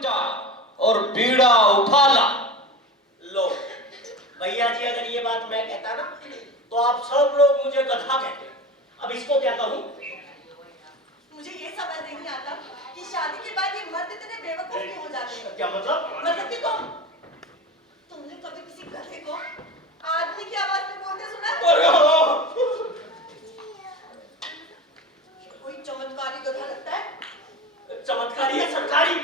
जा और बीड़ा उठा ला। लो भैया जी, अगर ये बात मैं कहता ना तो आप सब लोग मुझे गधा कहते। अब इसको क्या कहूँ? मुझे ये समझ नहीं आता कि शादी के बाद ये मर्द इतने बेवकूफ क्यों हो जाते हैं। क्या मतलब? मतलब कि तुमने कभी किसी गधे को आदमी की आवाज में बोलते सुना है? कोई चमत्कारी गधा लगता है। चमत्कारी है सरकारी?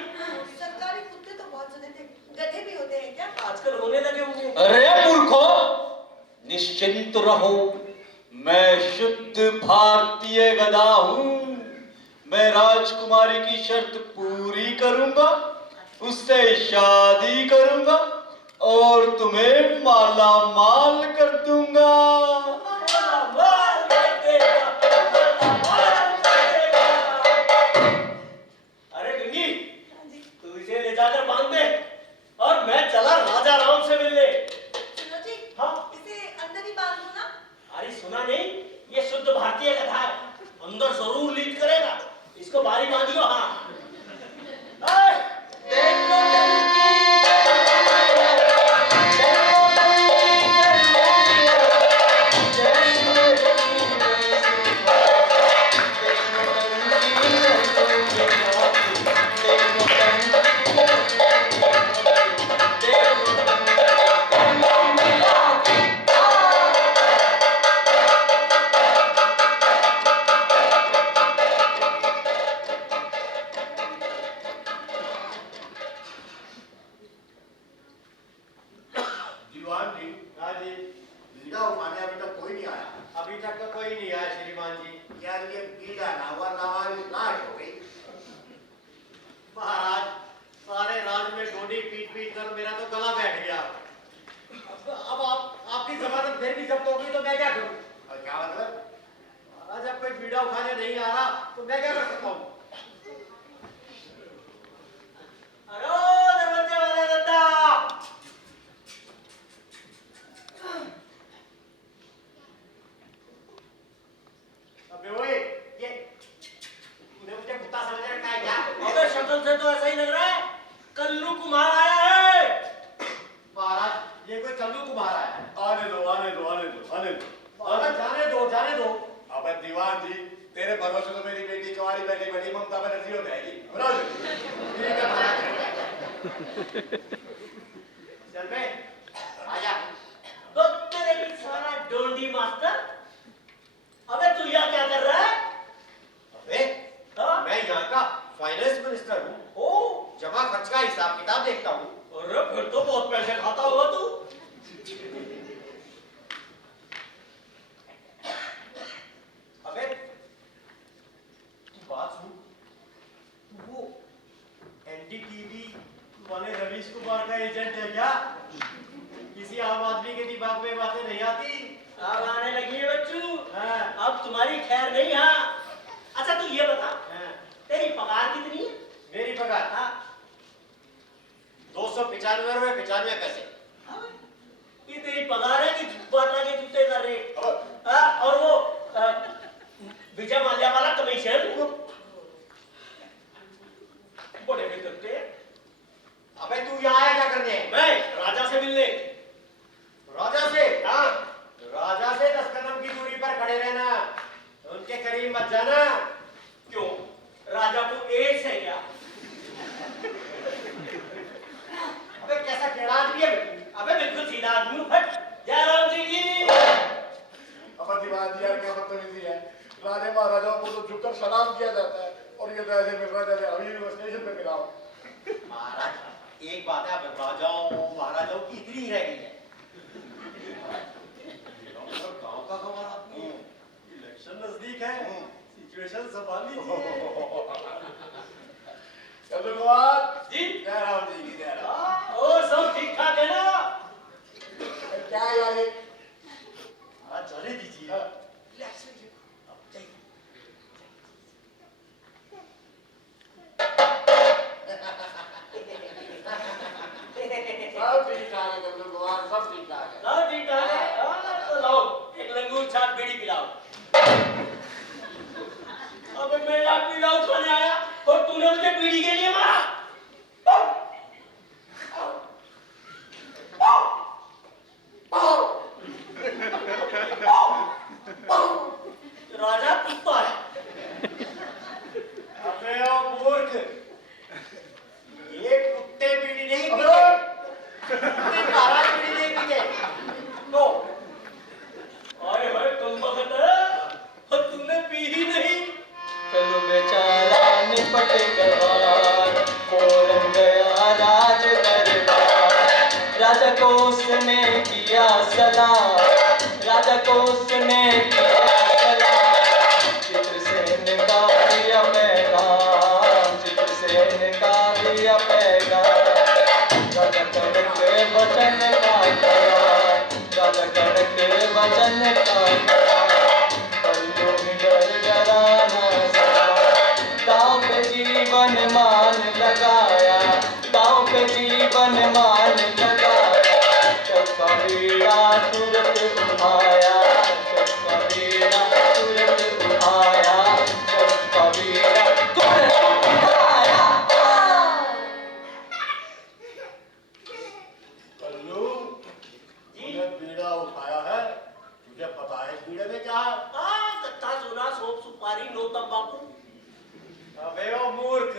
सरकारी कुत्ते तो बहुत सुने थे, गधे भी होते हैं क्या? आजकल होने लगे होंगे। अरे मूर्खो, निश्चिंत रहो, मैं शुद्ध भारतीय गधा हूँ। मैं राजकुमारी की शर्त पूरी करूंगा, उससे शादी करूंगा और तुम्हें माला माल कर दूंगा। अरे गंगी, तू इसे ले जाकर बांध दे और मैं चला राजा राम से मिलने। सुनो जी, हाँ? इसे अंदर ही बांध दो ना। अरे सुना नहीं, ये शुद्ध भारतीय गधा है, अंदर जरूर लीड करेगा। इसको बारी बांधियो। हाँ अब मैं पीड़ा उठाने आया और तूने मुझे पीड़ी के लिए मारा। क्या सदा, राजा को उसने किया सदा। चित्रसेन का दिया पैगाम, चित्रसेन का दिया पैगाम। राजा कनक के वचन का कया, राजा कनक के वचन का कया। कल्लू निडर डराना सदा, दांव पे जीवन मान लगाया, दांव पे जीवन मान लगाया। चक्का बीड़ा तुरंत उठाया, चक्का बीड़ा तुरंत उठाया, चक्का बीड़ा तुरंत उठाया। कल्लू, तूने बीड़ा उठाया है, तुझे पता है बीड़े में क्या है? कत्था सोना सोप सुपारी नो तंबाकू। अबे ओ मूर्ख,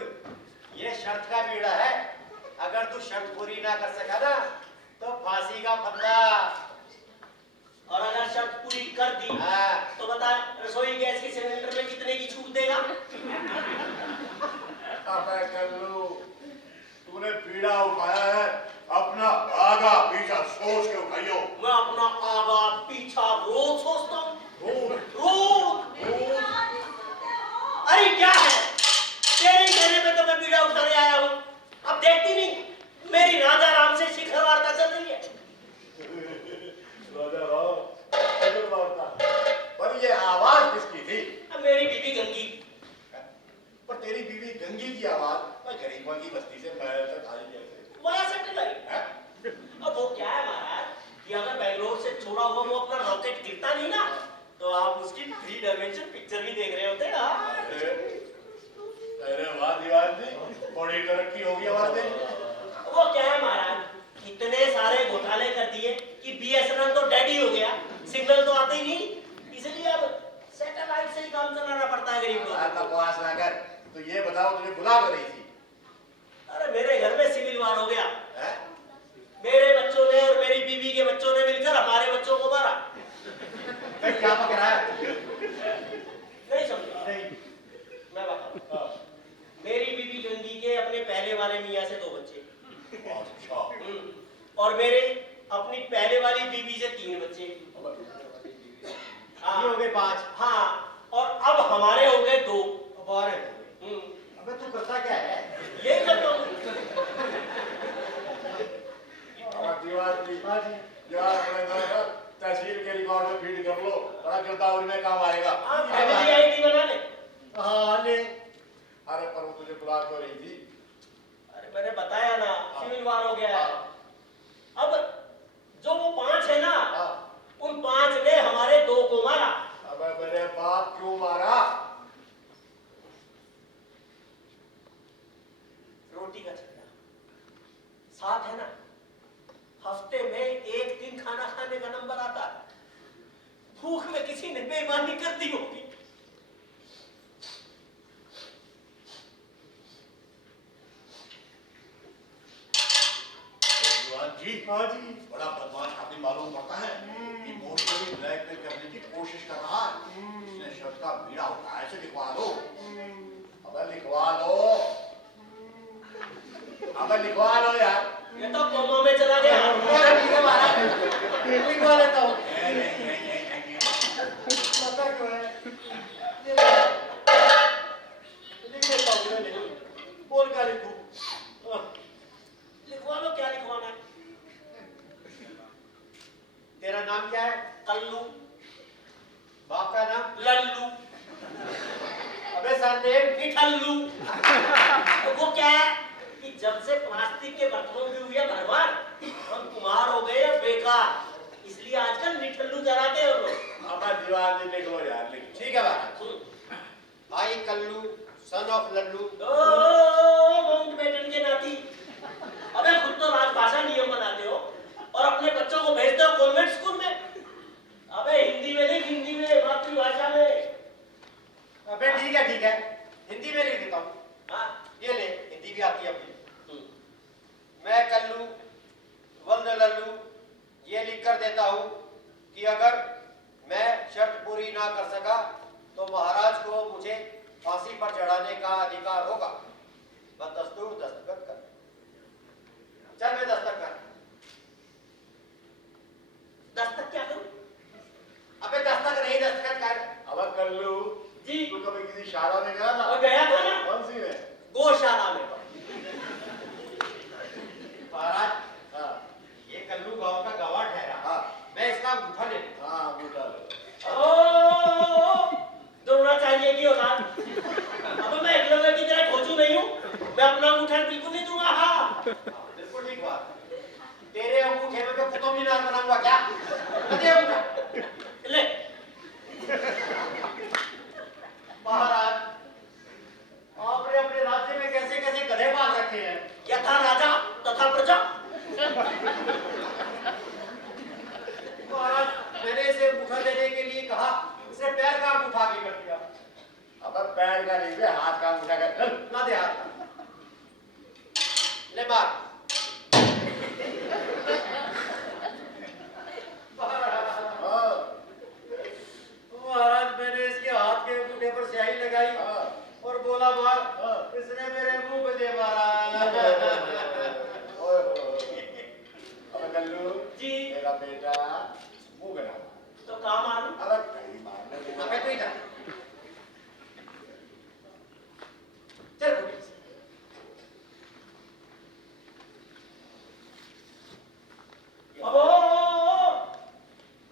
ये शर्त का बीड़ा है। अगर तू शर्त पूरी ना कर सका ना तो फांसी का फंदा। और अगर शर्त पूरी कर दी हाँ। तो बता रसोई गैस के सिलेंडर में कितने की छूट देगा? अबे कल्लू, तूने बीड़ा उठाया है, अपना आगा पीछा सोच के उठाइयो। मैं अपना आगा पीछा रोज सोचता हूँ, रोज रोज। अरे क्या है, तेरे कहने पे तो मैं बीड़ा उठाने आया हूँ। अब देखती नहीं मेरी राजा राम से शिखर वार्ता चल रही है। राजा राम, शिखर वार्ता। पर ये आवाज किसकी थी? अब मेरी बीवी गंगी। पर तेरी बीवी गंगी की आवाज मैं गरीबों की बस्ती से महल तक आई कैसे? वहाँ सैटेलाइट। हैं? अब वो क्या है महाराज कि अगर बेंगलोर से छोड़ा हुआ वो अपना रॉकेट गिरता नहीं ना तो आप उसकी 3 डायमेंशन पिक्चर भी देख रहे होते। अरे वाह दीवान जी, बड़ी तरक्की होगी हमारे देश में। वो क्या है महाराज, इतने सारे घोटाले कर दिए कि बीएसएनएल तो डेड ही हो गया, सिग्नल तो आते ही नहीं, इसलिए अब सैटेलाइट से ही काम चलाना पड़ता है गरीब लोगों को। बकवास ना कर, तो ये बताओ तुझे बुला कर रही थी? अरे मेरे घर में सिविल वार हो गया। हैं? मेरे बच्चों ने और मेरी बीवी के बच्चों ने मिलकर हमारे बच्चों को मारा। मैं क्या पक रहा है? नहीं समझा? नहीं। मैं बताऊं, मेरी बीवी गंगी के अपने पहले वाले मियाँ से 2 बच्चे। अच्छा। और मेरे अपनी पहले वाली बीवी से 3 बच्चे। ये हो गए 5। हाँ, और अब हमारे हो गए 2। अब और है। अबे तू करता क्या है? यही करता हूँ। दीवान जी, यार अपने घर का तहसील के रिकॉर्ड में फीड कर लो, बड़ा गिरदावरी में काम आएगा। हाँ, फैमिली आईडी बना ले। हाँ ले। अरे पर वो तुझे बुला क्यों रही थी? अरे मैंने बताया ना, सिविल वार हो गया है। अब जो वो 5 है ना, उन 5 ने हमारे 2 को मारा। अबे मेरे बाप क्यों मारा? रोटी का झगड़ा। साथ है ना, हफ्ते में 1 दिन खाना खाने का नंबर आता है। भूख में किसी ने बेईमानी कर दी होगी। जी हाँ जी, बड़ा बदमाश आदमी मालूम पड़ता है। इमोशनली ब्लैकमेल करने की कोशिश कर रहा है। इसने शर्त का बीड़ा उठाया, इसे लिखवा लो। अबे लिखवा लो, अबे लिखवा लो यार। ये तो कोमा में चला गया। ठीक है महाराज, लिखवा लेता हूँ। नहीं। पता क्यों है? ये ले। लिख लेता हूँ मैं। बोल क्या लिखूं? लिखवा लो, क्या लिखवाना है? तेरा नाम क्या है? कल्लू। बाप का नाम? लल्लू। अबे सरनेम? निठल्लू। तो वो क्या है कि जब से प्लास्टिक के बर्तनों की हुई है भरमार, हम कुमार हो गए या बेकार, इसलिए आजकल निठल्लू चलाते हैं लोग। अपना दीवार जी लिख लो यार, लिख। ठीक है महाराज। I Kallu son of Lallu. Mountbatten के नाती। अबे खुद तो राजभाषा नियम बनाते हो और अपने बच्चों को भेजते हो कॉन्वेंट स्कूल में। अबे हिंदी में लिख, हिंदी में, मातृभाषा में। अबे ठीक है, हिंदी में लिख देता हूँ। हाँ, ये ले, हिंदी भी आती है अपनी। मैं कल्लू वल्द लल्लू ये लिख कर देता हूँ कि अगर मैं शर्त पूरी ना कर सका तो महाराज को मुझे फांसी पर चढ़ाने का अधिकार होगा। बदस्तूर दस्तखत कर। चल मैं दस्तखत कर। बिल्कुल ठीक बात। तेरे अंगूठे में मैं कुतुब मीनार बनाऊंगा क्या? दे अंगूठा। ले। महाराज, आपने अपने राज्य में कैसे कैसे गधे बांध रखे हैं? यथा राजा तथा प्रजा। महाराज, मैंने इसे अंगूठा देने के लिए कहा, इसने पैर का अंगूठा आगे कर दिया। अब पैर का नहीं बे, हाथ का अंगूठा कर। चल। ना दे हाथ। ले मार। हाँ, महाराज, मैंने इसके हाथ के अंगूठे पर स्याही लगाई हाँ। और बोला मार। हाँ। इसने मेरे मुंह पे दे मारा। ओए होए। अब कल्लू जी। मेरा बेटा मुंह बना। तो काम आलू। अब कहीं मारने अबे तू इधर। चल फुटी।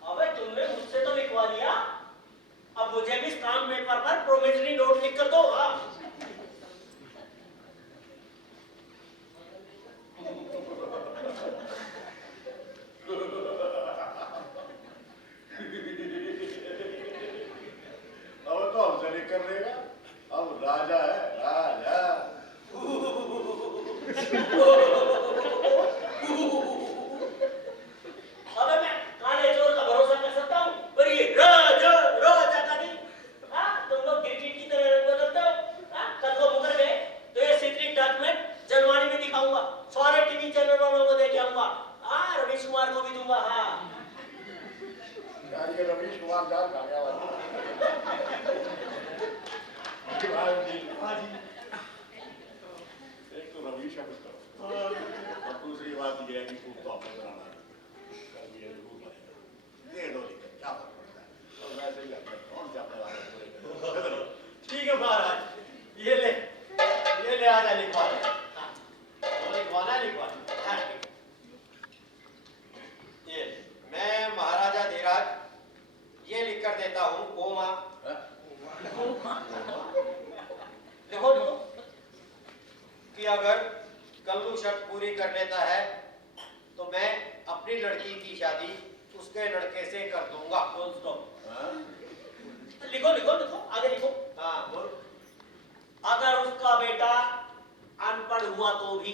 अबे तुमने मुझसे तो लिखवा लिया, अब मुझे भी स्टाम्प पेपर पर प्रोमिसरी नोट लिख कर दो। हाँ। अब तो हमसे नहीं कर देगा। अब राजा है, राजा। अबे मैं काले चोर का भरोसा कर सकता हूँ, पर ये राजा राजा का नहीं। हाँ, तुम लोग गिरगिट की तरह रंग बदलते हो। हाँ, कल को मुकर गए तो ये सीक्रेट डॉक्यूमेंट जनवाणी में दिखाऊंगा, सारे टीवी चैनल वालों को देके आऊंगा। हाँ, रवीश कुमार को भी दूंगा। हाँ। यार ये रवीश कुमार जान खा गया वाला। हाँ जी। एक तो रवीश का कुछ करो। और दूसरी बात ये है कि खूब तो आपने बनाना है। कल भी ये जरूर बनेगा। ये दो लिखे, क्या फर्क पड़ता है? और वैसे भी आपने कौन से अपने वाले पूरे ठीक है महाराज, ये ले आजा लिखवा ले। हाँ, तो लिखवाना है, लिखवा ले। हाँ, ठीक है। ये मैं महाराजा धीराज ये लिख कर देता हूँ ओमा। देखो देखो। कि अगर कल्लू शर्त पूरी कर लेता है तो मैं अपनी लड़की की शादी उसके लड़के से कर दूंगा। Full stop। लिखो लिखो लिखो, आगे लिखो। हाँ बोल। अगर उसका बेटा अनपढ़ हुआ तो भी।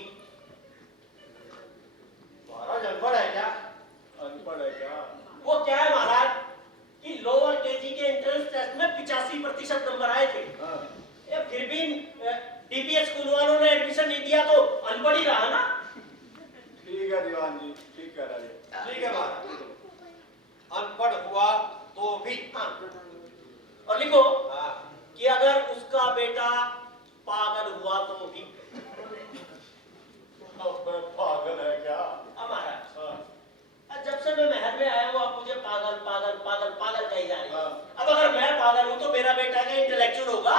महाराज अनपढ़ है क्या? अनपढ़ है क्या? वो क्या है महाराज कि लोअर केजी के एंट्रेंस टेस्ट में 85% नंबर आए थे। हाँ। ये फिर भी डीपीएस स्कूल वालों ने एडमिशन नहीं दिया तो अनपढ़ ही रहा ना। ठीक है दीवान जी, ठीक कह रहे हैं। ठीक है महाराज, अनपढ़ हुआ तो भी। हाँ। और लिखो हाँ। कि अगर उसका बेटा पागल हुआ तो भी। अब पागल है क्या? हमारा हाँ। जब से मैं महल में आया हूँ आप मुझे पागल पागल पागल पागल कही जा रही है। हाँ। अब अगर मैं पागल हूँ तो मेरा बेटा क्या इंटेलेक्चुअल होगा?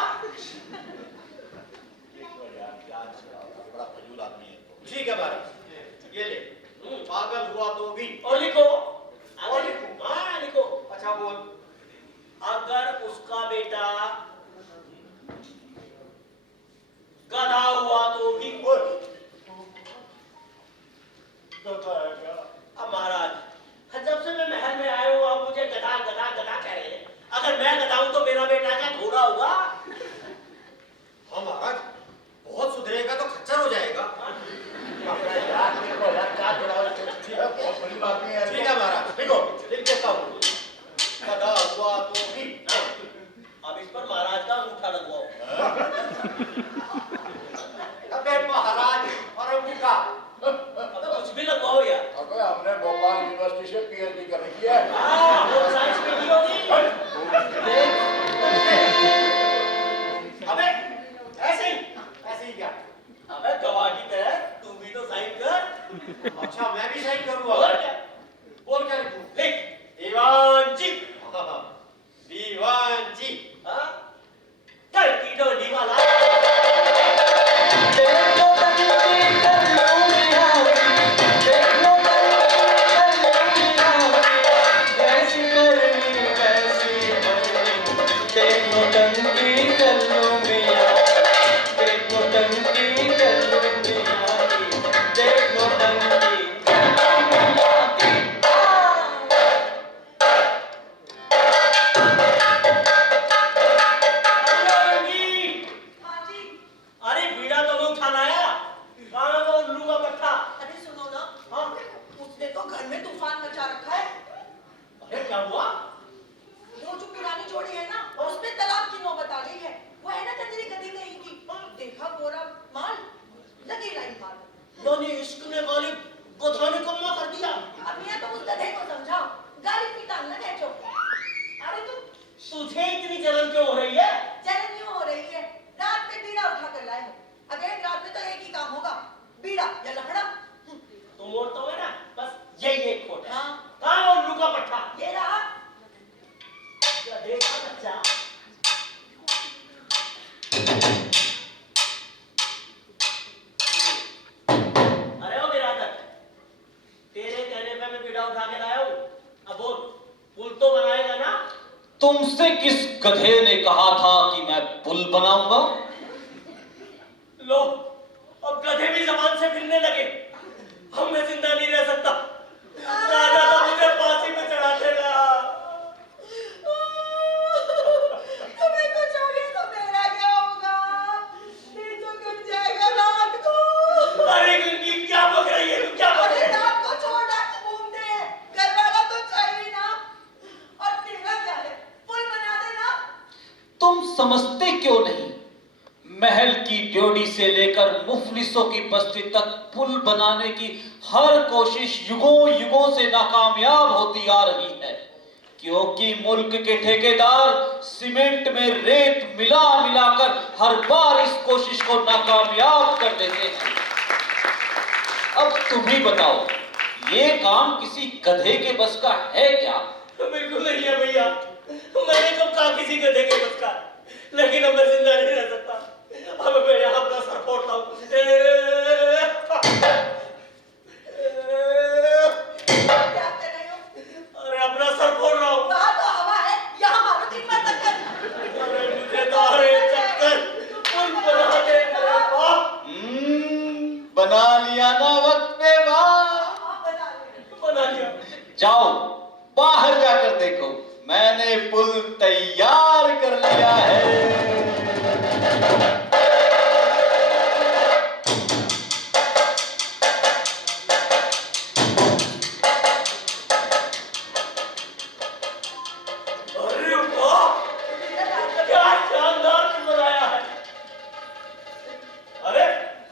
बड़ा फजूल आदमी है। ठीक है महाराज, ये ले। पागल हुआ तो भी। और लिखो। और लिखूं? हाँ लिखो। अच्छा बोल। अगर उसका बेटा गधा हुआ तो भी। गधा है क्या? अब महाराज जब से मैं महल में आया हूँ आप मुझे गधा गधा गधा कह रहे हैं। अगर मैं गधा हूँ तो मेरा बेटा क्या घोड़ा होगा? हाँ महाराज, बहुत सुधरेगा तो खच्चर हो जाएगा। बहुत बड़ी बात नहीं है। ठीक है महाराज, लिखो। लिख देता हूँ। गधा हुआ तो भी। अब इस पर महाराज का अंगूठा लगवाओ। अबे महाराज और अंगूठा। अबे कुछ भी लगवाओ यार। अबे हमने भोपाल यूनिवर्सिटी से पीएचडी कर रखी है। हाँ वो साइंस में की होगी। अबे ऐसे ही क्या? अबे गवाह की तरह तू भी तो साइन कर। अच्छा मैं भी साइन करूँगा। और क्या? बोल क्या लिखूं? लिख दीवान जी। दीवान जी। हाँ कल की डोली वाला। कहानी इश्क ने गालिब गधा ने कम्मा कर दिया। अब ये तो उस गधे को समझाओ, गालिब की टांग न खींचो। अरे तुझे इतनी जलन क्यों हो रही है? जलन क्यों हो रही है? रात में बीड़ा उठा कर लाए हो। अब एक रात में तो एक ही काम होगा, बीड़ा या लकड़ा। तुम और तो है ना, बस यही एक खोट है। हाँ। कहाँ वो उल्लू का पट्टा? ये रहा। गधे का बच्चा। अरे ओ बिरादर, तेरे कहने पे मैं बीड़ा उठा के लाया हूँ। अब बोल, पुल तो बनाएगा ना? तुमसे किस गधे ने कहा था कि मैं पुल बनाऊंगा? लो, अब गधे भी जबान से फिरने लगे। हम मैं जिंदा नहीं रह सकता। राजा तो मुझे फांसी पे चढ़ा देगा। तुम्हें कुछ हो गया तो मेरा क्या होगा? दिल तो कट जाएगा रात को। अरे गुंगी क्या बक रही है तू? क्या बक रही अरे है? रात को छोड़ना तो घूमते हैं, घर वाला तो चाहिए ना। और तेरा क्या है? पुल बना देना। तुम समझते क्यों नहीं? महल की ड्योढ़ी से लेकर मुफलिसों की बस्ती तक पुल बनाने की हर कोशिश युगों युगों से नाकामयाब होती आ रही है, क्योंकि मुल्क के ठेकेदार सीमेंट में रेत मिला मिलाकर हर बार इस कोशिश को नाकामयाब कर देते हैं। अब तुम ही बताओ, ये काम किसी गधे के बस का है क्या? बिल्कुल नहीं है भैया। मैंने कब कहा किसी गधे के बस का? लेकिन अब मैं जिंदा नहीं रह सकता। अब मैं यहाँ अपना सर फोड़ता हूँ। क्या कर रहे हो? अरे अपना सर फोड़ रहा हूँ। वहाँ तो हवा है, यहाँ मारो दिन भर चक्कर। अरे मुझे तो आ रहे हैं चक्कर। पुल बना दे मेरे बाप। बना लिया ना वक्त पे बात। हाँ, बना लो। बना लिया। जाओ बाहर जाकर देखो, मैंने पुल तैयार कर लिया है। अरे वाह, क्या शानदार पुल बनाया है। अरे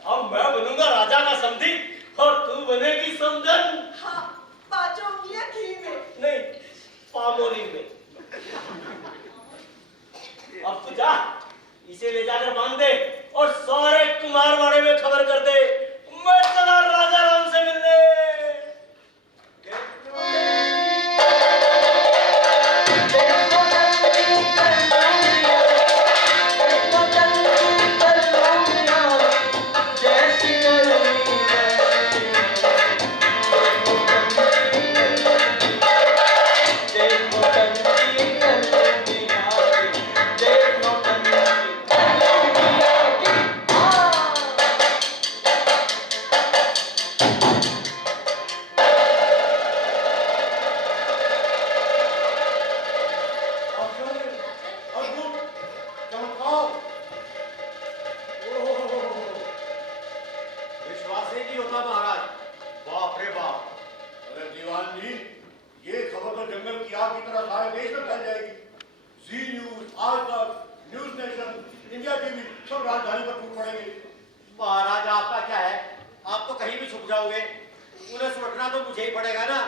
अब मैं बनूंगा राजा का समधी और तू बनेगी समधन। हाँ, पांचों उंगलियां घी में। नहीं, पामोरी में। अब तू जा, इसे ले जाकर बांध दे और सारे कुमारवाड़े में खबर कर दे, मैं चला राजा राम से मिलने। विश्वास ही नहीं होता महाराज। बाप रे बाप। अरे दीवान जी, ये खबर तो जंगल की आग की तरह सारे देश में फैल जाएगी। जी न्यूज, आज तक, न्यूज नेशन, इंडिया टीवी सब राजधानी पर टूट पड़ेंगे। महाराज आपका क्या है, आप तो कहीं भी छुप जाओगे, उन्हें सुरखना तो मुझे ही पड़ेगा ना।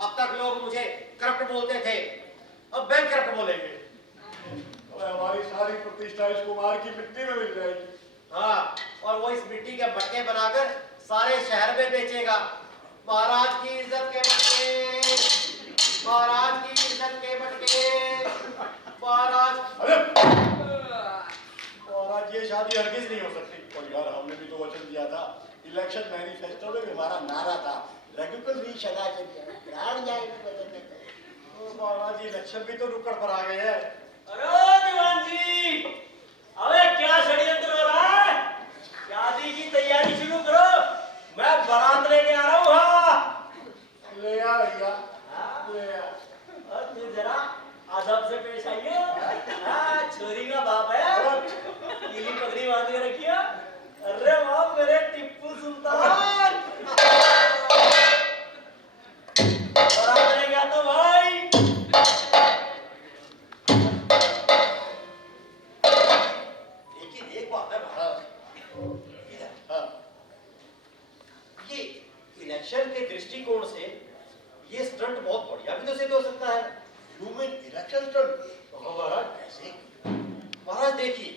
अब तक लोग मुझे करप्ट बोलते थे, अब बैंक करप्ट बोलेंगे। अरे हमारी सारी प्रतिष्ठा इस कुमार की मिट्टी में मिल जाएगी। हाँ, और वो इस मिट्टी के मटके बनाकर सारे शहर में बेचेगा। महाराज की इज्जत के मटके, महाराज की इज्जत के मटके, महाराज। अरे महाराज, ये शादी हरगिज नहीं हो सकती। और यार, हमने भी तो वचन दिया था, इलेक्शन मैनिफेस्टो में भी हमारा नारा था, रघुकुल भी सदा के प्राण जाएगी वचन में। तो महाराज, इलेक्शन भी तो रुकड़ पर आ गए हैं। अरे दीवान जी, अबे क्या षड्यंत्र हो रहा है? शादी की तैयारी शुरू करो, मैं बारात लेके आ रहा हूँ। हाँ, ले आ भैया, ले आ। और तू जरा अदब से पेश आइए। हाँ, छोरी का बाप है, पीली पगड़ी बांध के रखिए। अरे वाह मेरे टिप्पू सुल्तान, बारात लेके आता हूँ भाई। लेकिन एक बात है महाराज, हाँ, इलेक्शन के दृष्टिकोण से ये स्टंट बहुत बढ़िया भी तो सिद्ध हो सकता है। You mean election stunt? हाँ महाराज। कैसे? महाराज देखिए,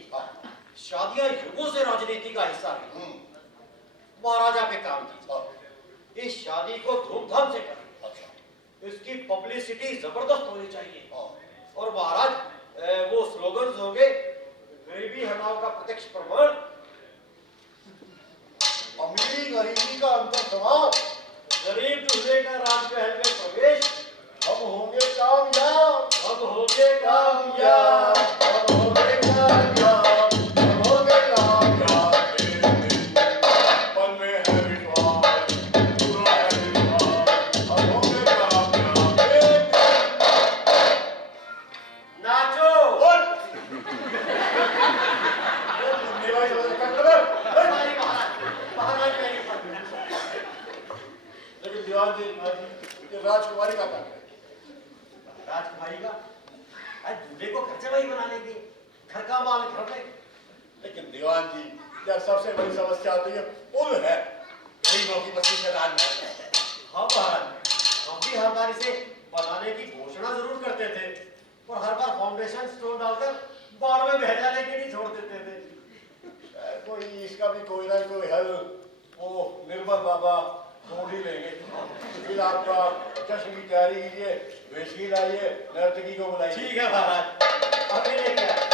शादियां युगों से राजनीति का हिस्सा है। महाराज आप एक काम कीजिए, इस शादी को धूमधाम से करें। अच्छा। इसकी पब्लिसिटी जबरदस्त होनी चाहिए। और महाराज वो स्लोगन्स होंगे, गरीबी हटाओ का प्रत्यक्ष प्रमाण, अमीरी गरीबी का अंतर समाप्त, गरीब दूल्हे का राजमहल में प्रवेश, हम होंगे कामयाब, हम होंगे कामयाब, हम होंगे कामयाब, हम होंगे कामयाब। मन में है विश्वास, पूरा है विश्वास, हम होंगे कामयाब। नाचो। हमारी महाराज मेरी लेकिन दीवान जी, ये राजकुमारी का काम है। राजकुमारी का आज दूल्हे को खर्चा वही बना लेंगे, घर का माल घर में। लेकिन दीवान जी, क्या सबसे बड़ी समस्या तो ये पुल है, गरीबों की बस्ती से राजमहल। हाँ महाराज, हम भी हमारे से बनाने की घोषणा जरूर करते थे, और हर बार फाउंडेशन स्टोन डालकर बाढ़ में बह जाने के लिए छोड़ देते थे। कोई इसका भी कोई ना कोई हल वो निर्मल बाबा ढूंढ ही लेंगे। फिर आपका जश्न की तैयारी कीजिए, वेशी लाइए, नर्तकी को बुलाइए। ठीक है महाराज, अभी लेके आए।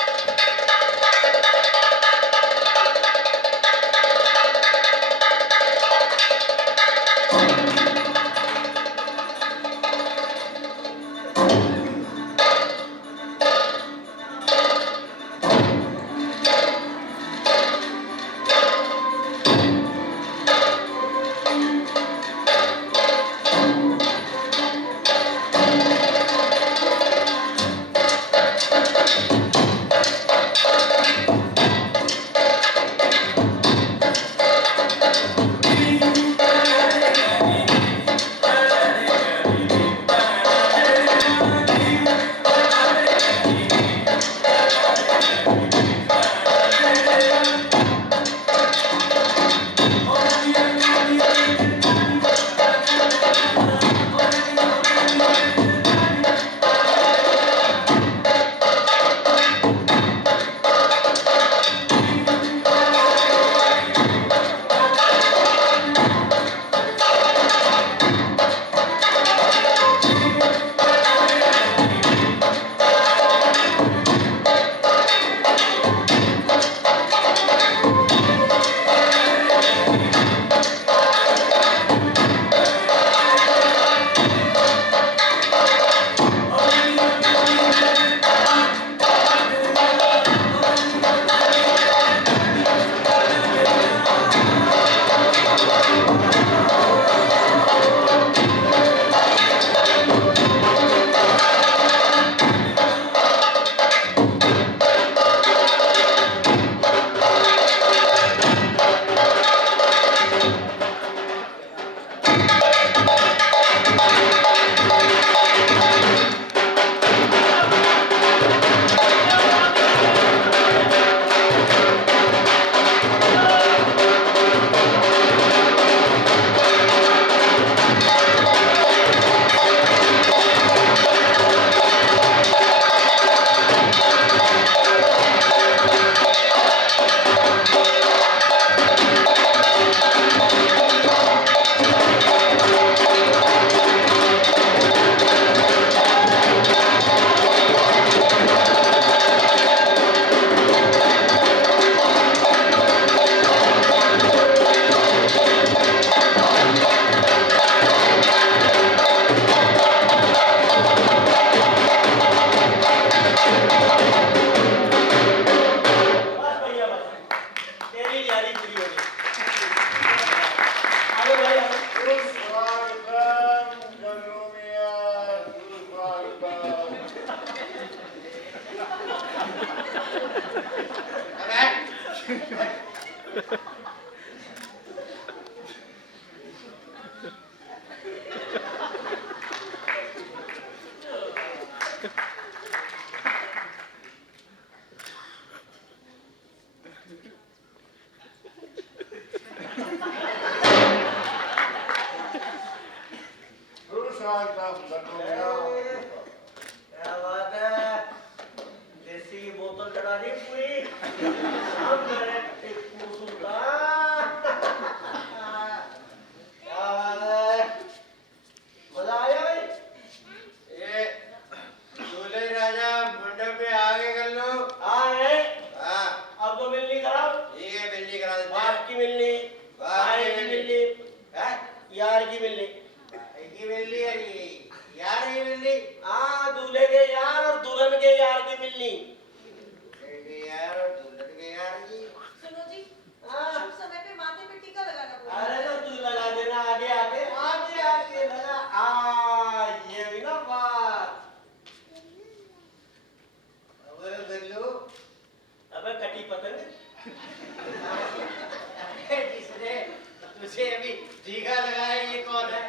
तुझे अभी टीका लगाया ये कौन है?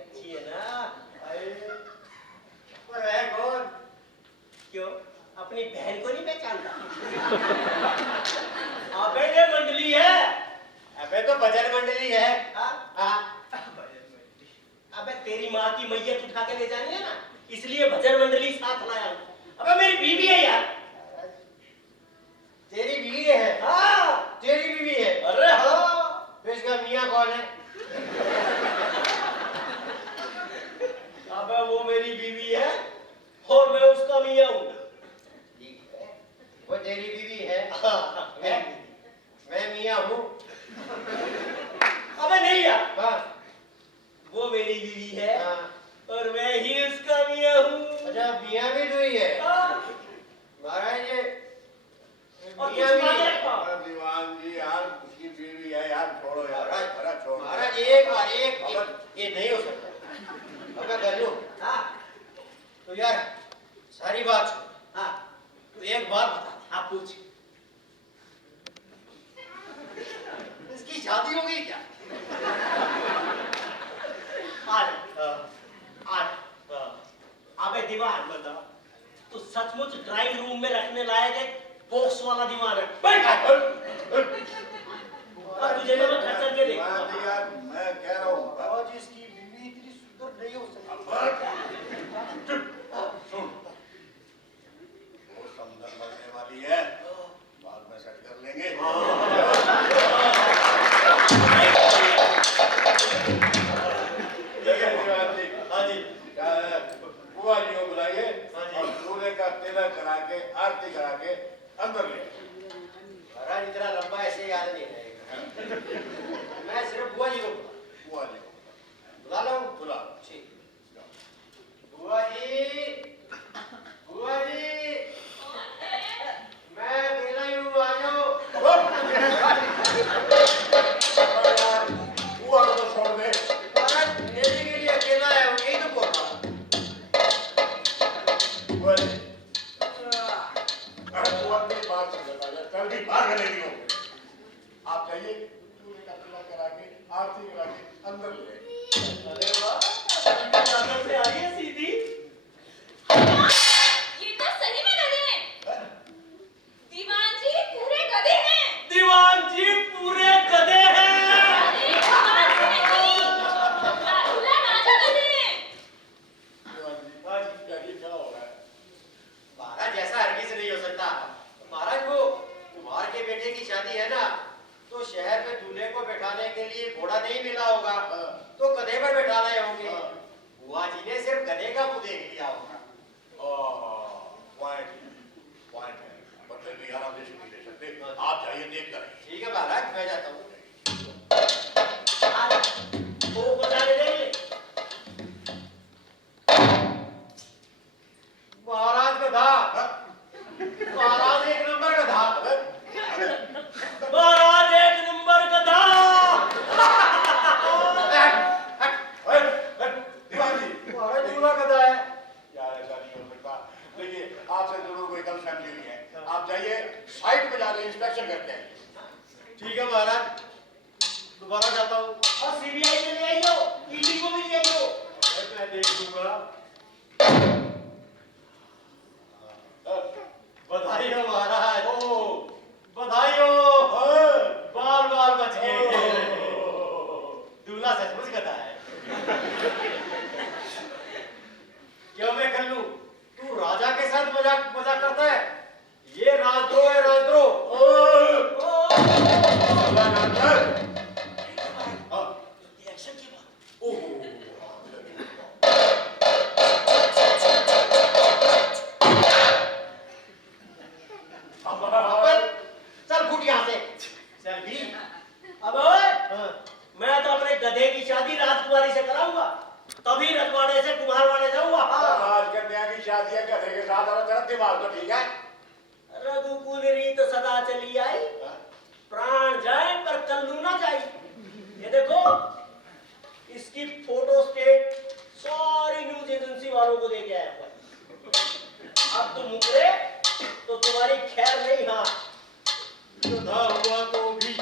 अच्छी है ना? पर है कौन? क्यों? अपनी बहन को नहीं पहचानता? अबे ये मंडली है। अबे तो भजन मंडली है। हाँ? हाँ। अबे तेरी माँ की मैयत उठा के ले जानी है ना, इसलिए भजन मंडली साथ लाया हूँ। अबे मेरी बीवी है यार। तेरी बीवी है? हाँ। तेरी बीवी है? अरे हाँ। तो इसका मियाँ कौन है? अबे वो मेरी बीवी है और मैं उसका मियाँ हूँ। ठीक है, वो तेरी बीवी है। हाँ, मैं मियाँ हूँ। अबे नहीं यार, हाँ। वो मेरी बीवी है हाँ। और मैं ही उसका मियाँ हूँ। अच्छा, मियाँ भी तू ही है? हाँ। महाराज ये और मियाँ कुछ भी मांगे है। रखा। दीवान जी यार, उसकी बीवी है यार, छोड़ो यार, अरे छोड़ो। महाराज एक बार ये नहीं हो सकता। अबे गल्लू, हाँ। तो यार सारी बात छोड़। हाँ। तू एक बात बता। आप पूछ। इसकी शादी हो गई क्या? आज आज अबे दीवान बता, तू सचमुच ड्राइंग रूम में रखने लायक एक बॉक्स वाला दीवान है। बैठ। अब तुझे मैं घर चल के दीवान जी देखूंगा। यार, मैं कह रहा हूँ आज इसकी बीवी इतनी सुंदर नहीं हो सकती। सुन, वो समझ मरने वाली है, बाद में सेट कर लेंगे। ठीक है दीवान जी। हाँ जी। क्या है, बुआ जी को बुलाइए हाँ जी। और दूल्हे का तिलक करा के, आरती करा के अंदर ले। महाराज इतना लंबा ऐसे याद नहीं रहेगा। मैं सिर्फ बुआ जी को बुआ जी को बुला लो। बुला। ठीक। बुआ जी, बुआ जी, मैं अकेला ही हूँ, आ जाओ। बुआ को तो छोड़ दे। महाराज मेरे के लिए अकेला है, वो यही तो बोल रहा हूँ। बुआ जी, अरे बुआ की बात समझता है, कल भी भाग लेनी हो। आप जाइए, दूल्हे का तिलक करा के, आरती करा के अंदर ले। अरे वाह, अंदर से आ रही है सीधी। ये तो सही में गधे हैं। दीवान जी पूरे गधे हैं। दीवान जी पूरे गधे हैं। अरे दीवान जी नहीं, दूल्हा राजा गधे हैं। दीवान जी, आज क्या ये क्या हो रहा है? महाराज ऐसा हरगिज नहीं हो सकता। महाराज वो कुमार के बेटे की शादी है ना, तो शहर में दूल्हे को बैठाने के लिए घोड़ा नहीं मिला होगा, तो गधे पर बैठाने होंगे। बुआ जी ने सिर्फ गधे का मुंह देख लिया होगा। पॉइंट है, बदले भी यार आप जैसे नहीं ले सकते। आप जाइए, देख कर आइए। ठीक है महाराज, मैं जाता हूँ। वो बजाने देंगे। महाराज गधा, महाराज एक नंबर गधा। महाराज एक नंबर गधा। दीवान जी, महाराज दूल्हा गधा है। यार ऐसा नहीं हो सकता। देखिए, आपसे जरूर कोई गलत फैमिली हुई है। आप जाइए, साइट पे जाके इंस्पेक्शन करके आइए। ठीक है महाराज, दोबारा जाता हूँ। और सीबीआई में ले आइयो, ईडी को भी ले आइयो। मैं देख लूंगा। बधाई हो महाराज। बधाई हो। बाल बाल बच गए। दूल्हा सचमुच गधा है। क्यों मैं कर लूं? तू राजा के साथ मजाक मजाक करता है? ये राजद्रोह है, राजद्रोह। इलेक्शन की बात। चल फूट यहाँ से। चल भी। अब ओए, हाँ। मैं तो अपने गधे की शादी राजकुमारी से कराऊंगा, तभी रजवाड़े से कुम्हारवाड़े जाऊंगा। राजकन्या की शादी है गधे के साथ, और तेरा दिमाग तो ठीक है। रघुकुल रीत सदा चली आई, प्राण जाए पर कल्लू ना जाए। ये देखो, इसकी फोटो स्टेट सारी न्यूज एजेंसी वालों को दे के आया हुआ है। अब तुम मुकरे तो तुम्हारी खैर नहीं। हाँ, गधा हुआ तो भी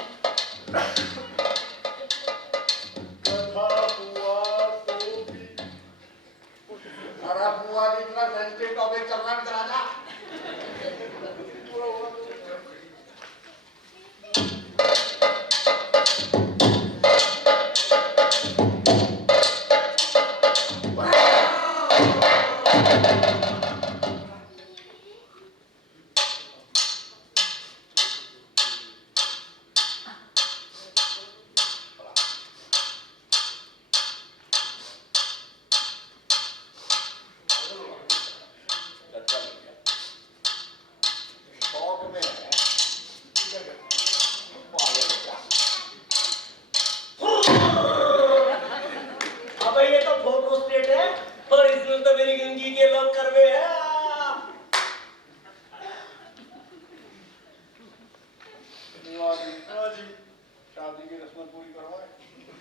पूरी करवाए।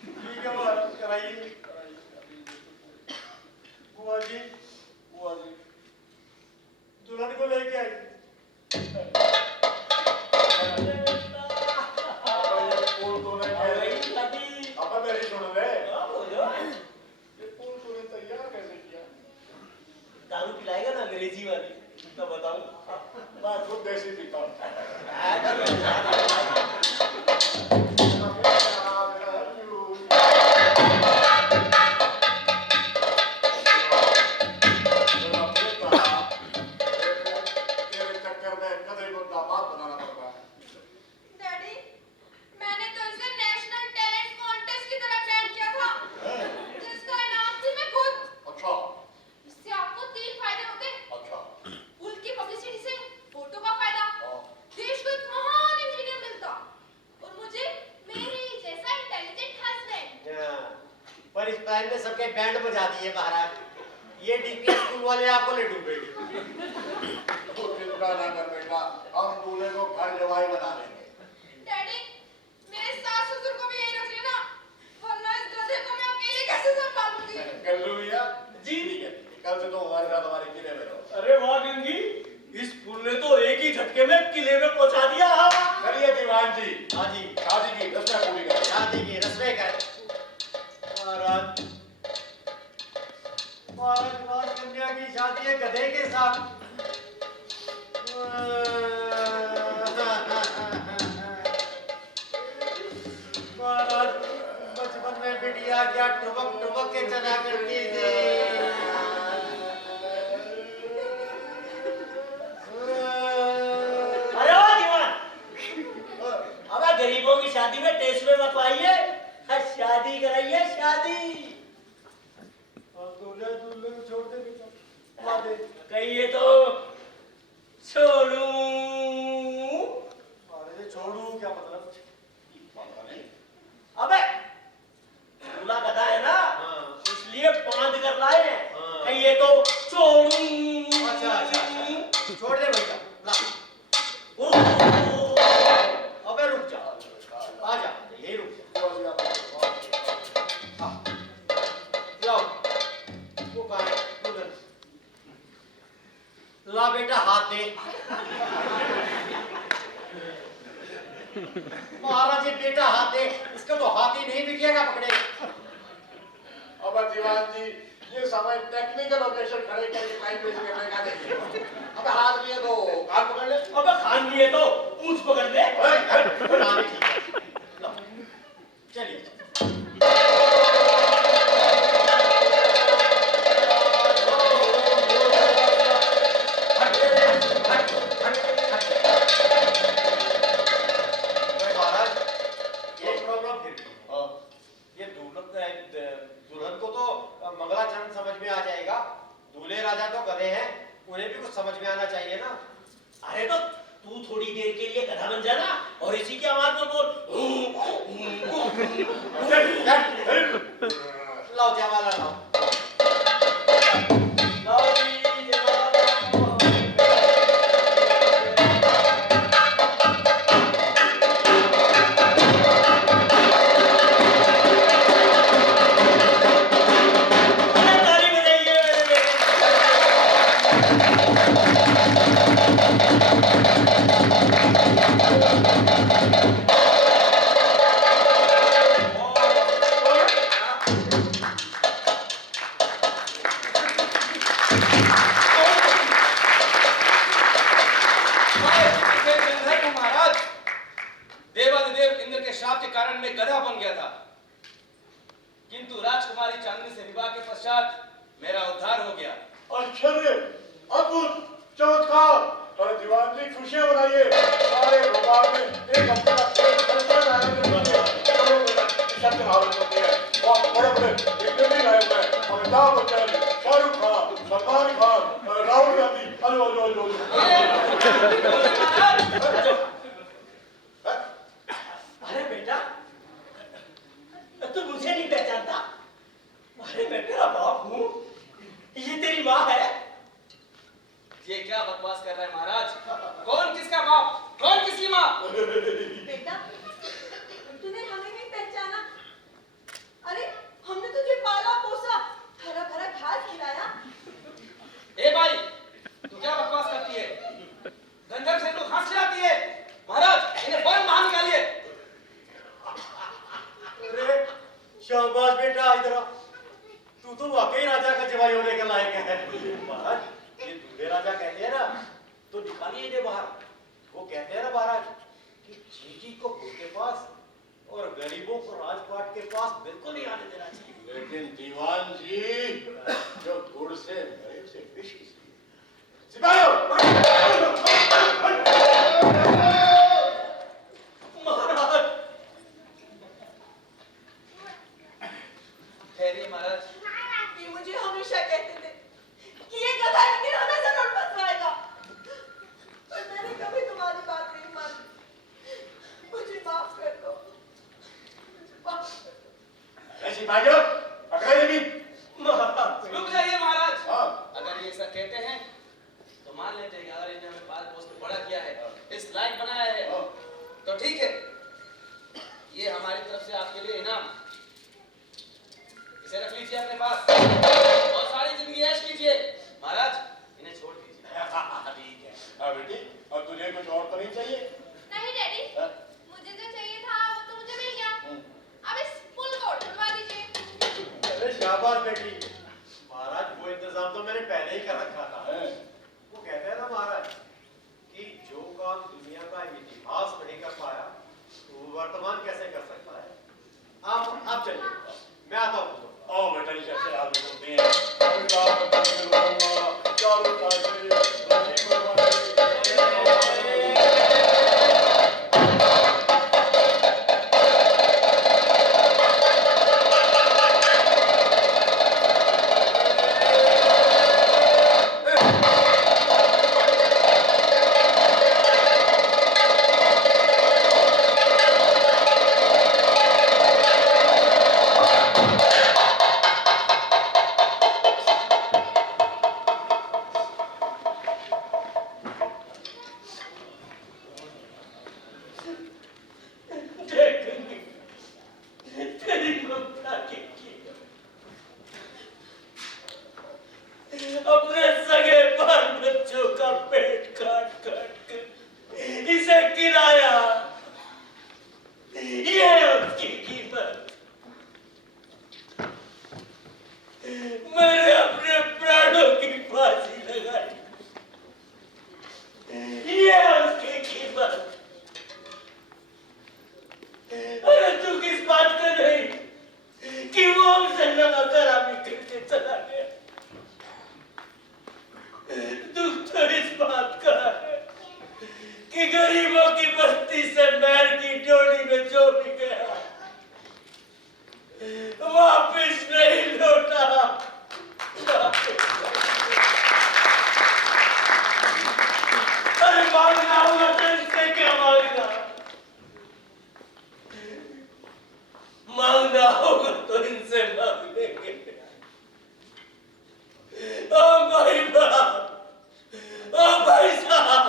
ठीक है महाराज, कराइए। बुआ जी, दुल्हन को लेके आई। फूल तूने अब मेरी सुन ले। ये फूल तूने तैयार कैसे किया? दारू पिलाएगा ना अंग्रेजी वाली, तो बताऊं। मैं खुद देसी पीता हूँ। डैडी, मैंने तो इसे नेशनल टैलेंट कॉन्टेस्ट की तरह ट्रेंड किया था, जिसका इनाम थी मैं खुद। अच्छा इससे आपको 3 फायदे होते। अच्छा फूल की पब्लिसिटी से फोटो का फायदा, हाँ। देश को एक महान इंजीनियर मिलता, और मुझे मेरे जैसा इंटेलिजेंट हस्बैंड। पर इस प्लान में सबके बैंड बजा दिए महाराज। ये डीपी स्कूल वाले आपको ले डूबेंगे। तो चिंता ना कर बेटा, हम दूल्हे को घर जवाई बना लेंगे। डैडी, मेरे सास ससुर को भी यही रख लेना, वरना इस गधे को मैं अकेले कैसे संभालूंगी। कल्लू भैया जी। ठीक है, कल से तो हमारे साथ हमारे किले में रहो। अरे वाह गंगी, इस फूल ने तो एक ही झटके में किले में पहुंचा दिया। चलिए दीवान जी, हाँ जी, शादी की रस्में पूरी करें। शादी की रस्में कर। महाराज, राजकन्या की शादी है गधे के साथ। महाराज, बचपन में बिटिया क्या ठुमक ठुमक के चला करती थी। अरे वाह दीवान, अब गरीबों की शादी में टेस्ट में मत आइए, शादी कराइए, शादी। दूल्हे को छोड़ दे बेटा, दे। कहिए तो छोड़ू। अरे छोड़ू क्या मतलब? पता नहीं। अबे दूल्हा गधा है ना, इसलिए बांध कर लाए हैं। कहिए तो छोड़ू। अच्छा, छोड़ दे भैया, ला। अबे रुक जा, आ जा, यही रुक जा। हाँ, लाओ, वो कहाँ है? उधर। ला बेटा, हाथ दे। महाराज, ये बेटा हाथ दे, इसका तो हाथ ही नहीं बिकेगा पकड़े। अब दीवान जी, ये समय टेक्निकल लोकेशन खड़े करके टाइम वेस्ट करने का देखिए। अब हाथ लिए तो कान पकड़ ले। अबे खान लिए तो पूंछ पकड़ ले। चलिए। महाराज, ये प्रॉब्लम फिर ये दुल्हन को तो मंगलाचरण समझ में आ जाएगा। दूल्हे राजा तो गधे हैं, उन्हें भी कुछ समझ में आना चाहिए ना। अरे तो तू थोड़ी देर के लिए गधा बन जाना और इसी की आवाज में बोल। लाओ जयमाला लाओ। लाओ जी जयमाला। ताली बजाइए मेरे लिए। महाराज, देवाधिदेव इंद्र के शाप के कारण मैं गधा बन गया था, किंतु राजकुमारी चांदनी से विवाह के पश्चात मेरा उद्धार हो गया। आश्चर्य, अद्भुत, चमत्कार। अरे दीवान जी, खुशियां मनाइए। सारे भोपाल में एक हफ्ते का फंक्शन आयोजन करिए। चलो बेटा, शब्द हावल करते हैं। बहुत बड़े-बड़े इंटरव्यू लाए हुए हैं। अमिताभ बच्चन, शाहरुख खान, सलमान खान, राहुल गांधी। अलो। अरे बेटा, तू मुझे नहीं पहचानता? अरे मैं तेरा बाप हूँ, ये तेरी माँ है। ये क्या बकवास कर रहा है महाराज? कौन किसका बाप, कौन किसकी माँ? बेटा, तूने हमें नहीं पहचाना। शाबाश बेटा, इधर आ। तू तो वाकई राजा का जवाई होने के लायक है। महाराज, ये दूल्हे राजा कहते हैं ना, तो निकालिए इन्हें बाहर। वो कहते हैं ना महाराज कि चीटी को गुड़ के पास और गरीबों को राजपाट के पास बिल्कुल नहीं आने देना चाहिए। लेकिन दीवान जी, जो गुड़ से मरे से विष किसलिए? सिपाहियों! महाराज, ठहरिए महाराज। ये मुझे हमेशा कहते थे कि ये गधा एक दिन हमें जरूर फंसवाएगा, पर मैंने कभी तुम्हारी बात नहीं मानी। मुझे माफ कर दो, मुझे माफ कर दो। ऐसी सिपाहियों, पकड़े नहीं। महाराज, रुक जाइए महाराज। हाँ। अगर ये ऐसा कहते हैं तो मान लेते हैं कि अगर इन्हें हमें पाल पोस के बड़ा किया है, इस लायक बनाया है, तो ठीक है। ये हमारी तरफ से आपके लिए इनाम। इसे रख लीजिए अपने पास और सारी जिंदगी ऐश कीजिए। महाराज, इन्हें छोड़ दीजिए। ठीक है। हाँ बेटी, अब तुझे कुछ और तो नहीं चाहिए? नहीं डैडी, हाँ? मुझे जो चाहिए था वो तो मुझे मिल गया। अब इस पुल को ढूंढवा दीजिए। अरे शाबाश बेटी। महाराज, वो इंतजाम तो मैंने पहले ही कर रखा था। हैं? वो कहते हैं ना महाराज कि जो काम दुनिया का इतिहास नहीं कर पाया, तो वो वर्तमान कैसे कर सकता है। आप चलिए, मैं आता हूँ। आओ बेटा, इस ऐसे हाथ में होते हैं। अभी तो आप बता के लूँगा, चारों ताजे, रखी भगवान तेरी ममता की अपने सगे बाल बच्चों का पेट काट काट कर इसे खिलाया, ये उसकी कीमत। मैंने अपने प्राणों की फांसी लगाई, ये उसकी कीमत। अरे तू किस बात का नहीं कि वो हमसे नमकरामी करके चला गया। दुख तो इस बात का है कि गरीबों की बस्ती से मैल की डोरी में जो भी गया वापिस नहीं लौटा। अरे मांगना होगा तो इससे क्या मांगना? मांगना होगा तो इनसे मांग लेंगे। ओ भाई बाप, ओ भाई साहब,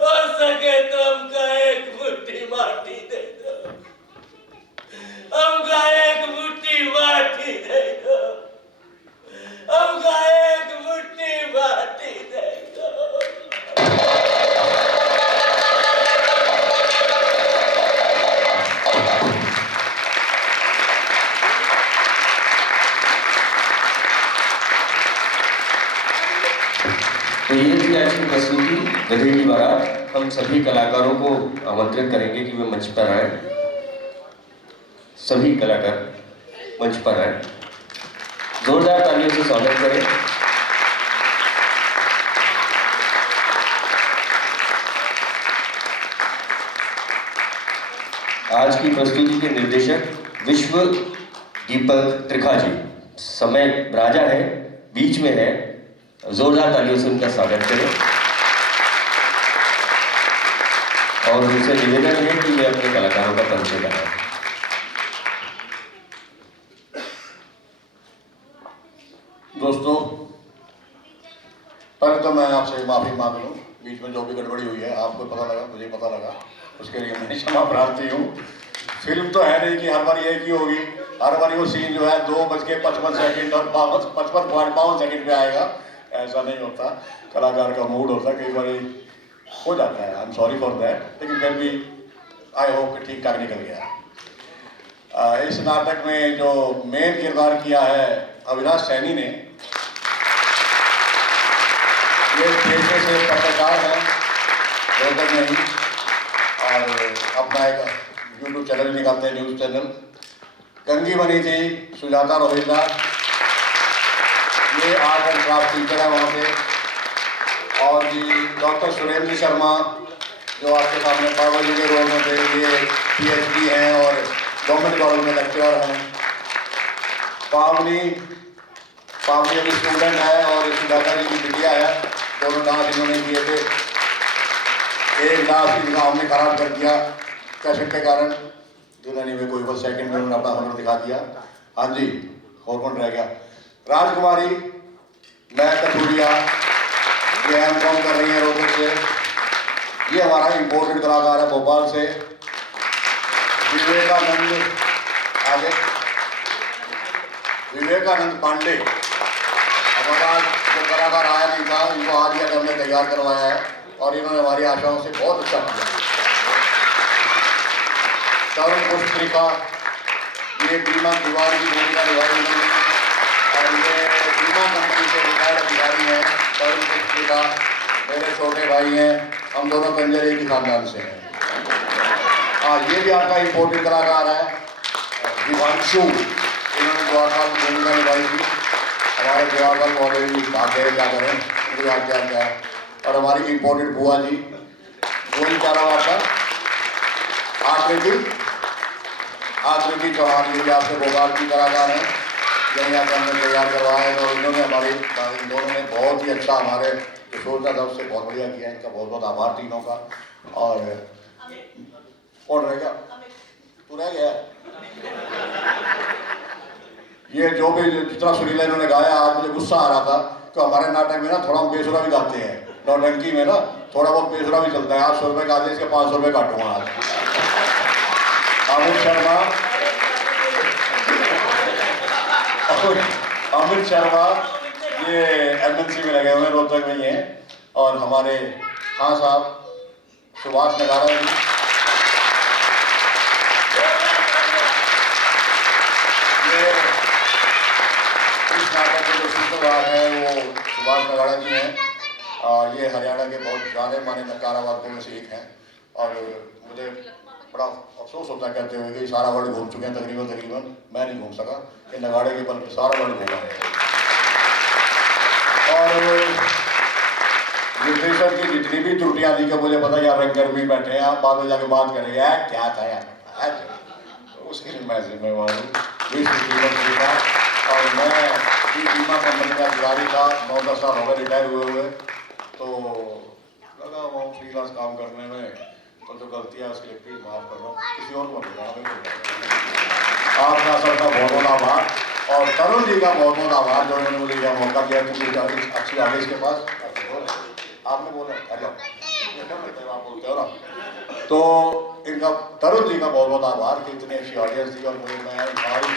हो सके तो हमका एक मुट्ठी माटी दे दो, हमका एक मुट्ठी माटी दे दो, हमका एक मुट्ठी माटी दे दो। तो ये थी आज की प्रस्तुति गधे की बारात। हम सभी कलाकारों को आमंत्रित करेंगे कि वे मंच पर आए। सभी कलाकार मंच पर आए, जोरदार तालियों से स्वागत करें। आज की प्रस्तुति के निर्देशक विश्व दीपक त्रिखा जी। समय राजा है, बीच में है, जोरदार तालियों से उनका स्वागत करें। और उनसे निवेदन है कि वे अपने कलाकारों का परिचय कराएं। दोस्तों, पहले तो मैं आपसे माफी मांग लूँ। बीच में जो भी गड़बड़ी हुई है, आपको पता लगा, मुझे पता लगा, उसके लिए मैं क्षमा प्रार्थी हूँ। फिल्म तो है नहीं कि हर बार एक ही होगी। हर बार वो सीन जो है 2:55 और 55.52 सेकंड पे आएगा, ऐसा नहीं होता। कलाकार का मूड होता है, कई बार हो जाता है। I am sorry for that, लेकिन फिर भी आई होप कि ठीक ठाक निकल गया। इस नाटक में जो मेन किरदार किया है अविनाश सैनी ने, ये पेशे से पत्रकार हैं रोहतक में ही, और अपना एक यूट्यूब चैनल निकालते हैं, न्यूज़ चैनल। कंगी बनी थी सुजाता रोहिल्ला, ये आर्ट एंड क्राफ्ट टीचर है वहाँ पे। और जी डॉक्टर सुरेंद्र शर्मा जो आपके सामने बाबा जी के रोल में थे, ये PhD हैं और गवर्नमेंट कॉलेज में लेक्चरर हैं। पावनी अभी स्टूडेंट है और सुजाता जी की बिटिया है। दोनों डांस इन्होंने किए थे। एक डांस इनका हमने खराब कर दिया कैसेट के कारण, जिन्होंने में कोई बस सेकंड में उन्होंने अपना हुनर दिखा दिया। हाँ जी, और कौन रह गया? राजकुमारी मैं कथुरिया, ये M.Com कर रही है रोहतक से। ये हमारा इम्पोर्टेड कलाकार है भोपाल से। विवेकानंद पांडे हमारा जो कलाकार आया नहीं था, इनको आज ही हमने तैयार करवाया है और इन्होंने हमारी आशाओं से बहुत अच्छा किया। तरुण पुष्पिका, ये बीमा तिवारी की भूमिका निभाई इन्होंने, और ये बीमा कंपनी से रिटायर्ड अधिकारी हैं। तरुण पुष्पिका मेरे छोटे भाई हैं, हम दोनों कंजर एक ही खानदान से हैं। ये भी आपका इम्पोर्टेड कलाकार है दिवांशु, इन्होंने द्वारपाल की भूमिका निभाई थी। हमारे द्वारपाल महोदय भी भाग्य क्या करें, उनकी याद क्या क्या है। और हमारी इम्पोर्टेड बुआ जी, वही क्या रहा आपका आकृति चौहान, ये भी आपके भोपाल की कलाकार हैं, यही आकर हमने तैयार करवाया। तो इन्होंने इन दोनों ने बहुत ही अच्छा हमारे जो सोचता था उससे बहुत बढ़िया किया। इनका बहुत बहुत आभार तीनों का। और कौन रह गया? तू रह गया। ये जो भी जितना सुरीला इन्होंने गाया, आज मुझे गुस्सा आ रहा था कि हमारे नाटक में ना थोड़ा हम बेसुरा भी गाते हैं, नौटंकी में ना थोड़ा बहुत बेसुरा भी चलता है। 800 रुपये का आदेश के 500 रुपये काटूंगा आज। अमित शर्मा ये MNC में लगे हुए हैं, रोहतक में ही हैं। और हमारे खान साहब सुभाष नगारा जी, ये इस नाटक के जो सूत्रधार है वो सुभाष नगारा जी हैं। ये हरियाणा के बहुत जाने माने नकारावादकों में से एक हैं। और मुझे बड़ा अफसोस होता है कहते हुए कि सारा वर्ल्ड घूम चुके हैं तकरीबन मैं नहीं घूम सका। ये नगाड़े के बल पर सारा वर्ल्ड घूमा है। और निर्देशक की जितनी भी त्रुटियां थी कि मुझे पता यार रंगकर भी बैठे हैं, आप बाद में जाके बात करेंगे यार क्या था यार, तो उसके लिए मैं जिम्मेवार हूँ। और मैं बीमा कंपनी का अधिकारी था, 9-10 साल हो गए रिटायर हुए। तो लगा वो फ्रीलांस काम करने में, तो जो गलतियाँ उसके लिए प्लीज माफ करना, किसी और को आपका सबका बहुत बहुत आभार। और तरुण जी का बहुत बहुत आभार जो उन्होंने मुझे यह मौका दिया क्योंकि अच्छी आदेश के पास आपने बोला आप बोलते हो ना, तो इनका तरुण जी का बहुत बहुत आभार कि इतनी अच्छी ऑडियंस थी। और मुझे मैं हमारी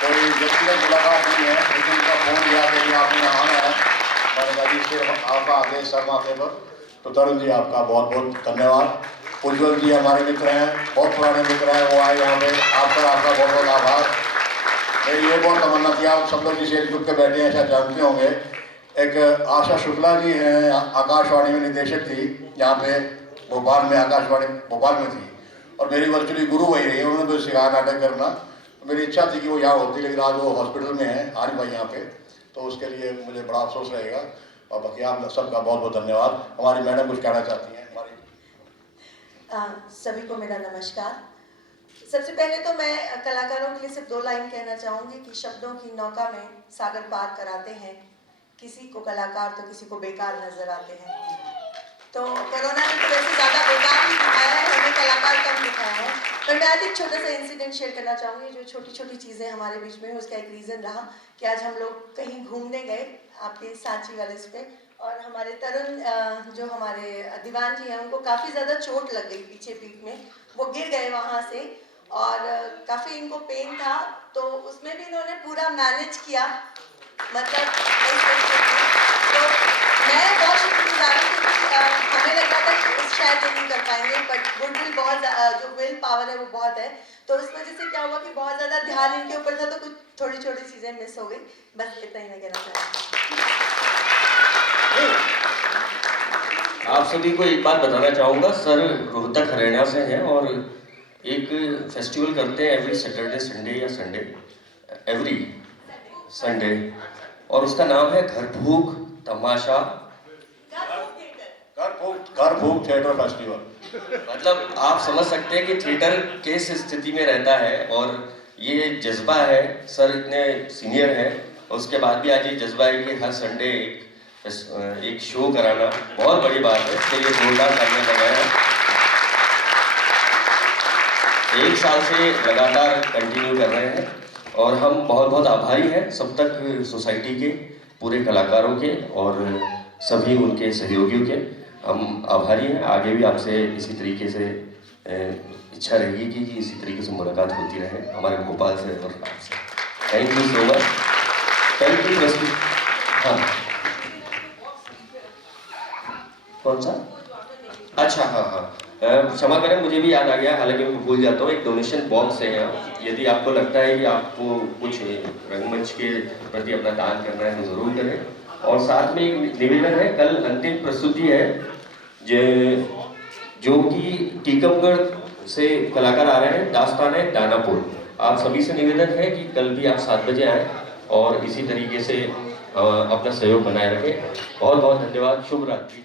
कोई व्यक्तिगत मुलाकात नहीं है, लेकिन उनका फोन दिया कि आपने यहाँ आना है, मैंने कहा जी से आपका आदेश सर माथे पर। तो तरुण जी आपका बहुत बहुत धन्यवाद। उज्ज्वल जी हमारे मित्र हैं, बहुत पुराने मित्र हैं, वो आए यहाँ पे, आपका बहुत बहुत आभार। ये बहुत तमन्ना थी, आप सब लोग जिस एज ग्रुप पे बैठे हैं शायद जानते होंगे, एक आशा शुक्ला जी हैं, आकाशवाणी में निदेशक थी यहाँ पे भोपाल में, आकाशवाणी भोपाल में थी और मेरी वर्चुअली गुरु वही रही। उन्होंने मुझे सिखाया नाटक करना। तो मेरी इच्छा थी कि वो यहाँ होती, लेकिन आज वो हॉस्पिटल में है आरिफ भाई यहाँ पे, तो उसके लिए मुझे बड़ा अफसोस रहेगा। और बाकी आप सबका बहुत बहुत धन्यवाद। हमारी मैडम कुछ कहना चाहती हैं। सभी को मेरा नमस्कार। सबसे पहले तो मैं कलाकारों के लिए सिर्फ 2 लाइन कहना चाहूँगी कि शब्दों की नौका में सागर पार कराते हैं, किसी को कलाकार तो किसी को बेकार नजर आते हैं। तो कोरोना ने तो वैसे ज़्यादा बेकार ही दिखाया है, हमें कलाकार कम दिखाया है। पर मैं आज एक छोटा सा इंसिडेंट शेयर करना चाहूँगी। जो छोटी छोटी चीज़ें हमारे बीच में, उसका एक रीज़न रहा कि आज हम लोग कहीं घूमने गए आपके सांची वाले इस पे, और हमारे तरुण जो हमारे दीवान जी हैं, उनको काफ़ी ज़्यादा चोट लग गई पीछे पीठ में, वो गिर गए वहाँ से और काफ़ी इनको पेन था। तो उसमें भी इन्होंने पूरा मैनेज किया मतलब इस तरीके से। तो मैं बहुत शुक्रगुजार हूँ क्योंकि हमें लग रहा था कि शायद ये नहीं कर पाएंगे, बट गुडविल बहुत जो विल पावर है वो बहुत है। तो उस वजह से क्या हुआ कि बहुत ज़्यादा ध्यान इनके ऊपर था, तो कुछ थोड़ी छोटी चीज़ें मिस हो गई। बस इतना ही मैं कहना चाहती हूँ। आप सभी को एक बात बताना चाहूँगा, सर रोहतक हरियाणा से हैं और एक फेस्टिवल करते हैं एवरी सैटरडे संडे या संडे एवरी संडे, और उसका नाम है घर भूख तमाशा, घर भूख थिएटर फेस्टिवल। मतलब आप समझ सकते हैं कि थिएटर किस स्थिति में रहता है, और ये जज्बा है, सर इतने सीनियर हैं, उसके बाद भी आज ये जज्बा है कि हर संडे एक शो कराना बहुत बड़ी बात है। तो ये जोरदार करने लगा है, 1 साल से लगातार कंटिन्यू कर रहे हैं, और हम बहुत बहुत आभारी हैं सब तक सोसाइटी के पूरे कलाकारों के और सभी उनके सहयोगियों के। हम आभारी हैं। आगे भी आपसे इसी तरीके से इच्छा रहेगी कि इसी तरीके से मुलाकात होती रहे हमारे भोपाल से और आपसे। Thank you so much. Thank you प्रस्तुत। हाँ, कौन सा? अच्छा, हाँ हाँ, क्षमा करें, मुझे भी याद आ गया, हालांकि मैं भूल जाता हूँ। एक डोनेशन बॉक्स है यहाँ, यदि आपको लगता है कि आपको कुछ रंगमंच के प्रति अपना दान करना है तो जरूर करें। और साथ में एक निवेदन है, कल अंतिम प्रस्तुति है जो कि टीकमगढ़ से कलाकार आ रहे हैं, दास्तान है दानापुर। आप सभी से निवेदन है कि कल भी आप 7 बजे आए और इसी तरीके से अपना सहयोग बनाए रखें। बहुत बहुत धन्यवाद। शुभ रात्रि।